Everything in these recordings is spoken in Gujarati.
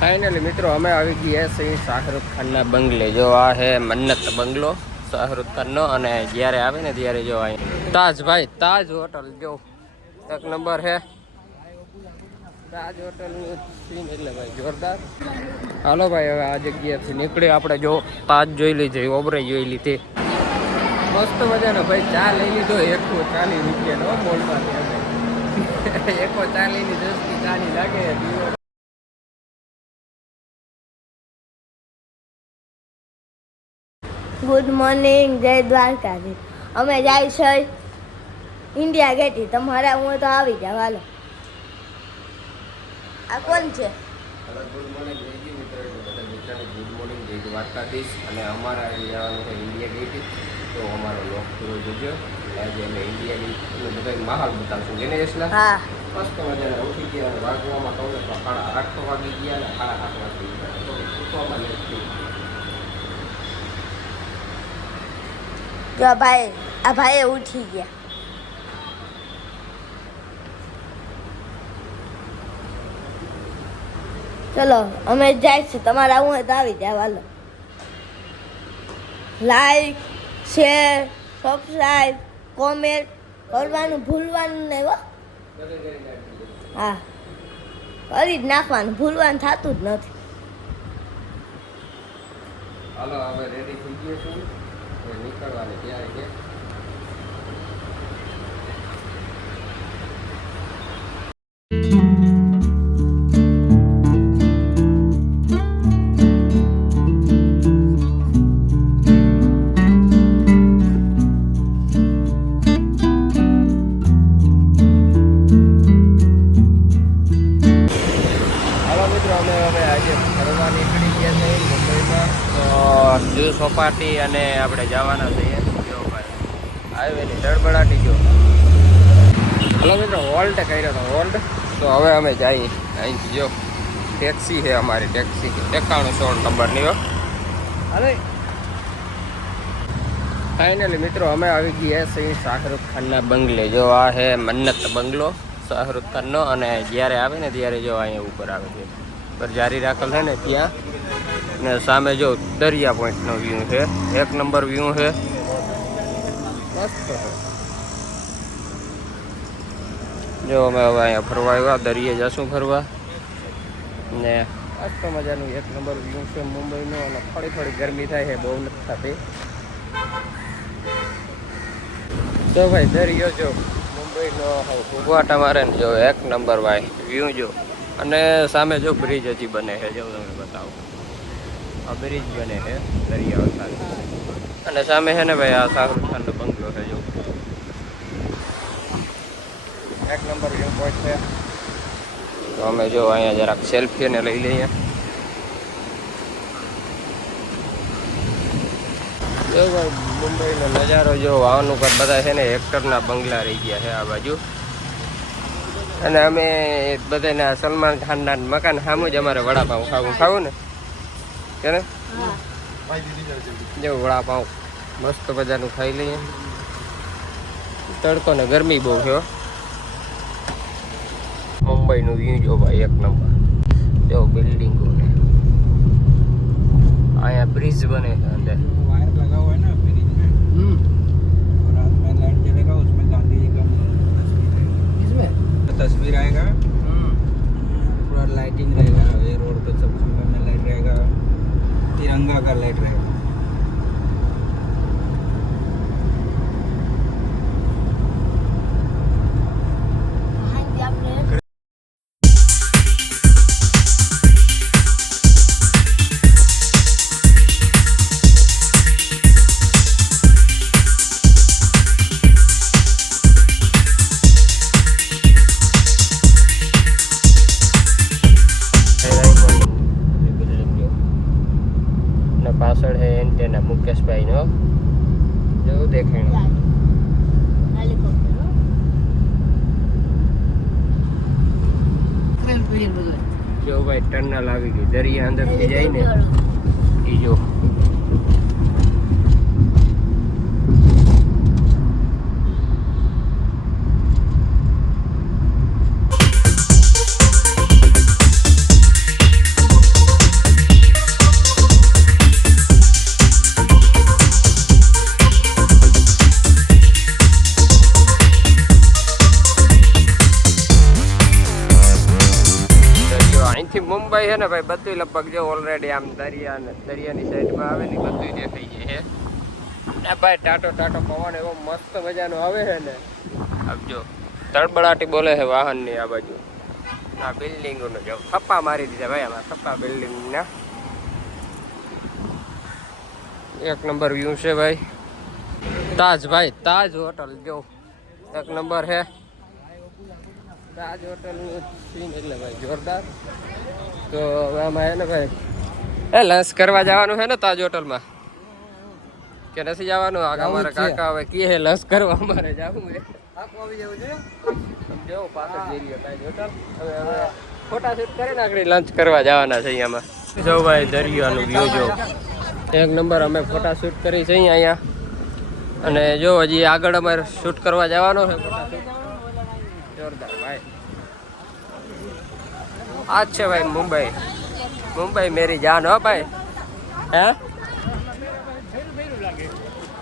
फाइनली मित्रों हमें આવી ગયા છે શાહરુખ ખાનના બંગલે। જો આ હે મન્નત બંગલો શાહરુખ ખાનનો, અને જ્યારે આવે ને ત્યારે જો આ તાજ ભાઈ તાજ હોટલ જો એક નંબર હે તાજ હોટલનું સીન એટલે ભાઈ જોરદાર। હાલો ભાઈ હવે આ જગ્યાએથી નીકળે આપણે। જો તાજ જોઈ લીધી, ઓબરાઈ જોઈ લીધી, મસ્ત મજાનો ભાઈ ચા લઈ લીધો 140 રૂપિયાનો મોલમાંથી। 140 ની દસની ચાની લાગે। ગુડ મોર્નિંગ, જય દ્વારકાધીશ। અમે જાય છે ઇન્ડિયા ગેટ। તમારા હું તો આવી જાવ, હાલો। આ કોણ છે? ગુડ મોર્નિંગ જય મિત્રો, બધા મિત્રોને ગુડ મોર્નિંગ જય દ્વારકાધીશ। અને અમારા જવાનું છે ઇન્ડિયા ગેટ, તો અમારો લોક પૂરો જોજો। આજે અમે ઇન્ડિયા ગેટનો બધા માહોલ બતાવશું। જેને જશલા હા મસ્ત મજાના ઉઠી ગયા, વાગવામાં કહું તો 8:30 વાગી ગયા ને 7:30 વાગી ગયા, તો ઉઠવામાં લેટ થઈ। જો ભાઈ, આ ભાઈ ઉઠી ગયા। ચલો અમે જાય છે, તમારે આવું હોય તો આવી જાવ, હાલો। લાઈક, શેર, સબસ્ક્રાઈબ, કોમેન્ટ કરવાનું ભૂલવાનું નહીં હો। હા કરી જ નાખવાનું, ભૂલવાનું થતું જ નથી। હાલો હવે રેડી થઈ ગયો છું, નીકળવાની તૈયારી છે। જૂ સોપાટી અને આપણે જવાના છીએ હાઈવેની ધડબડાટી। જો હલો મિત્રો હોલ્ટ કર્યો હતો હોલ્ટ, તો હવે અમે જઈએ અહીંથી। જો ટેક્સી છે અમારી, ટેક્સી 9116 નંબરની હો। અરે ફાઇનલી મિત્રો અમે આવી ગયા છે શાહરુખ ખાનના બંગલે। જો આ હે મન્નત બંગલો શાહરુખ ખાનનો, અને જ્યારે આવે ને ત્યારે જો અહીંયા ઉપર આવે છે પર જારી રાખેલ છે ને ત્યાં, ને સામે જો દરિયા પોઈન્ટનો વ્યૂ છે, એક નંબર વ્યૂ છે, મસ્ત છે। જો અમે હવે અહીંયા ફરવા આવ્યા, દરિયે જશું ફરવા, ને મસ્ત મજાનું એક નંબર વ્યૂ છે મુંબઈનો। અને થોડી થોડી ગરમી થાય છે, બહુ નથી થતી। તો ભાઈ દરિયો જો મુંબઈનો ઉભવાટા મારે ને, જો એક નંબર ભાઈ વ્યૂ જો। અને સામે જો બ્રિજ હજી બને છે, જો તમે બતાવો આ બ્રિજ બને છે દરિયા વસાવે, અને સામે છે ને ભાઈ આ શાહરુખ ખાનનો બંગલો છે। જો એક નંબર વ્યૂ પોઈન્ટ છે, તો અમે જો અહીંયા જરાક સેલ્ફી ને લઈ લઈએ। જો ભાઈ મુંબઈનો નજારો જો, આવાનું પર બધા છે ને એક્ટરના બંગલા રહી ગયા છે આ બાજુ, અને અમે બધાના સલમાન ખાનના મકાન સામું જ અમારે વડાપાઉં ખાવું ને કે ને, જો વડાપાઉં મસ્ત બજારનું ખાઈ લઈએ। તડકો ને ગરમી બહુ છે। મુંબઈનું વ્યૂ જો ભાઈ એક નંબર, જો બિલ્ડિંગો ને અહીંયા બ્રિજ બને છે અંદર। वायर लगा हुआ है ना ब्रिज में, और रात में लाइट जलेगा, उसमें गांधी जी का इसमें तस्वीर आएगा, पूरा लाइटिंग रहेगा। ये रोड पे सब खंभे में लाइट रहेगा, तिरंगा का लाइट रहेगा। પાછળ હે એન્ટેના મુકેશભાઈ નો, જો દેખાય જો ભાઈ ટનલ આવી ગઈ, દરિયા અંદર થી જાય ને એ જો। અહીંથી મુંબઈ છે ને ભાઈ બધું લગભગ જો ઓલરેડી આમ દરિયાની સાઈડમાં આવે ને બધું દેખાઈ જાય છે ભાઈ ટાટો પવન એવો મસ્ત મજાનો આવે છે ને આમ જો તડબડાટી બોલે છે વાહનની આ બાજુ આ બિલ્ડિંગોનો જો થપ્પા મારી દીધા ભાઈ આમાં થપ્પા બિલ્ડિંગના એક નંબર વ્યૂ છે ભાઈ તાજ હોટલ જો એક નંબર છે તાજ હોટલનું સીન એટલે ભાઈ જોરદાર તો હવે આમાં હે ને ભાઈ લંચ કરવા જવાનું છે ને તાજ હોટલમાં કે નથી જવાનું અમારા કાકા હવે કે લંચ કરવા અમારે જવું છે જો પાછળ જઈ રહ્યો તાજ હોટલ હવે ફોટા શૂટ કરીને આગળ લંચ કરવા જવાના છે અહીંયામાં જો ભાઈ દરિયાનું વ્યૂ જો એક નંબર અમે ફોટા શૂટ કરી છે અહીંયા અને જો હજી આગળ અમારે શૂટ કરવા જવાનો છે ફોટા શૂટ જોરદાર ભાઈ આ છે ભાઈ મુંબઈ મેરી જાન હો ભાઈ હે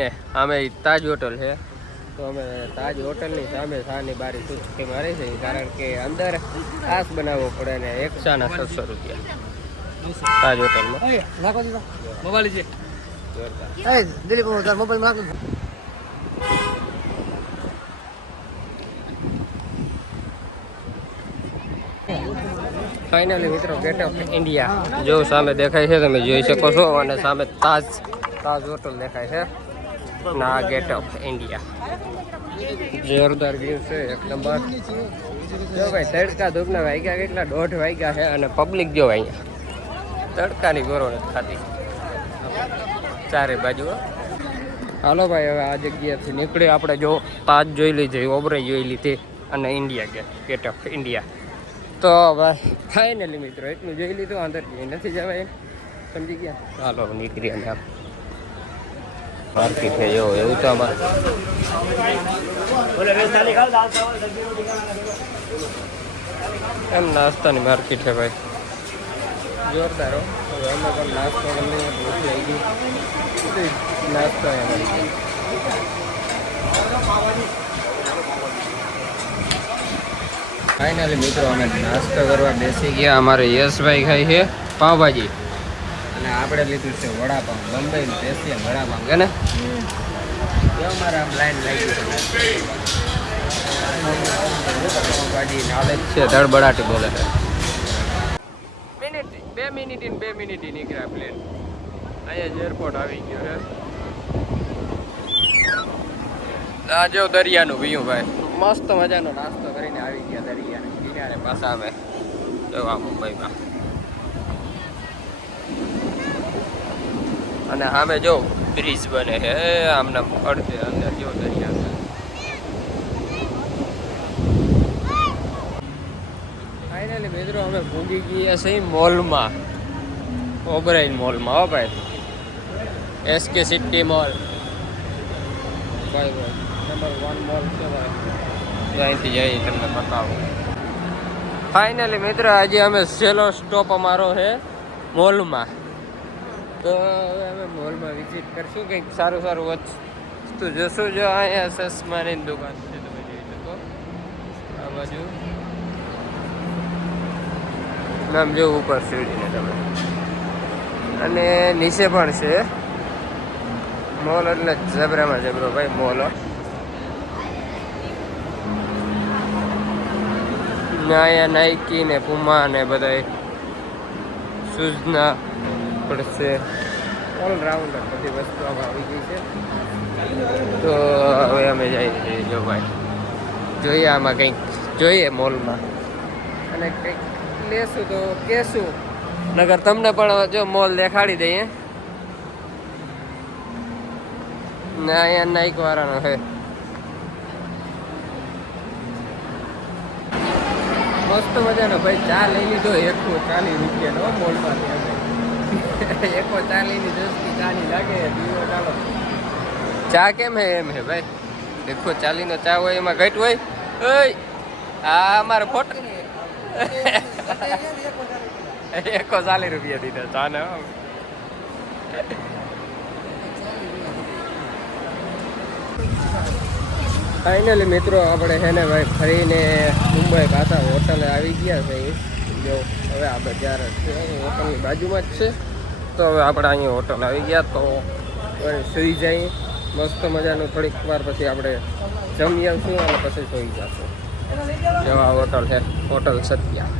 ને અમે તાજ હોટલ છે તો અમે તાજ હોટલની સામે શાની બારી ચૂટકી મારી છે કારણ કે અંદર આસ બનાવવો પડે ને 100 રૂપિયા તાજ હોટલમાં મોબાઈલ છે જોરદાર દિલીપ મોબાઈલ માં ફાઇનલી મિત્રો ગેટ ઓફ ઇન્ડિયા જો સામે દેખાય છે તમે જોઈ શકો છો અને સામે તાજ હોટલ દેખાય છે ના ગેટ ઓફ ઇન્ડિયા જોરદાર વ્યૂ છે એક નંબર જો ભાઈ તડકા ધૂપના વાગ્યા કેટલા 1:30 વાગ્યા છે અને પબ્લિક જો અહીંયા તડકાની ગોરો નથી ખાતી ચારે બાજુ હાલો ભાઈ હવે આ જગ્યાથી નીકળી આપણે જો તાજ જોઈ લીધી ઓબરાઈ જોઈ લીધી અને ઇન્ડિયા ગેટ ઓફ ઇન્ડિયા તો ભાઈ ફાઇનલી મિત્રો એટલું જોઈ લીધું અંદર નથી જવાય સમજી ગયા ચાલો નીકળી અને આમ માર્કેટ છે જો એવું તો અમારે એમ નાસ્તાની માર્કેટ છે ભાઈ જોરદાર હવે અમે પણ નાસ્તો કરી ભૂખ લાગી ગઈ નાસ્તો ફાઇનલી મિત્રો અમે નાસ્તો કરવા બેસી ગયા અમારે યશભાઈ ખાઈ છે પાવભાજી અને આપણે લીધું છે વડાપાઉં બંબઈનું સ્પેશિયલ વડાપાઉં કે ને અમારે આમ લાઈન લાગી પાવભાજી નોલેજ છે ધડબડાટી બોલે છે 2 મિનિટ નીકળ્યા પ્લેન અહીંયા જ એરપોર્ટ આવી ગયો છે આ જો દરિયાનું વ્યૂ ભાઈ મસ્ત મજાનો નાસ્તો કરીને આવી ગયા દરિયાને કિનારે પાછા અમે જોવા મુંબઈમાં અને સામે જો બ્રિજ બને છે આમના અડધે અંદર જો દરિયા છે ફાઇનલી મિત્રો અમે ભૂગી ગયા છીએ મોલમાં ઓબરાઈ મોલમાં હો ભાઈ એસકે સિટી મોલ ભાઈ નંબર 1 મોલ છે ભાઈ અહીંથી જઈ તમને બતાવું ફાઇનલી મિત્ર આજે અમે છેલ્લો સ્ટોપ અમારો છે મોલમાં તો હવે અમે મોલમાં વિઝિટ કરશું કંઈક સારું વસ્તુ જોશું જો અહીંયા ચશ્માની દુકાન છે તમે જોઈ શકો આ બાજુ નામ જો ઉપર સીડીને તમે અને નીચે પણ છે મોલ એટલે ઝબરામાં ઝબરો ભાઈ મોલ અહીંયા નાઇકી ને પુમા ને બધા શૂઝના પડશે ઓલરાઉન્ડર બધી વસ્તુ આમાં આવી ગઈ છે તો હવે અમે જઈએ છીએ જો ભાઈ જોઈએ આમાં કંઈક જોઈએ મોલમાં અને કંઈક લેશું તો કહેશું નગર તમને પણ જો મોલ દેખાડી દઈએ ને અહીંયા નાઇક વાળાનો છે મસ્ત મજાનો ભાઈ ચા લઈ લીધો 140 રૂપિયાનો મોલમાંથી અમે 140ની જસ્તી ચાની લાગે દીવો ચાલો ચા કેમ હે એમ હે ભાઈ 140નો ચા હોય એમાં ઘટ હોય ઓય આ અમારે ફોટો 140 રૂપિયા દીધા ચા ને ફાઇનલી મિત્રો આપણે છે ને ભાઈ ફરીને મુંબઈ પાછા હોટલે આવી ગયા છે જો હવે આ બજાર છે હોટલની બાજુમાં જ છે. તો હવે આપણે અહીંયા હોટલ આવી ગયા તો હવે સુઈ જઈએ મસ્ત મજાનું. થોડીક વાર પછી આપણે જમી આવશું અને પછી સુઈ જશું. જો આ હોટલ છે, હોટલ સત્યા.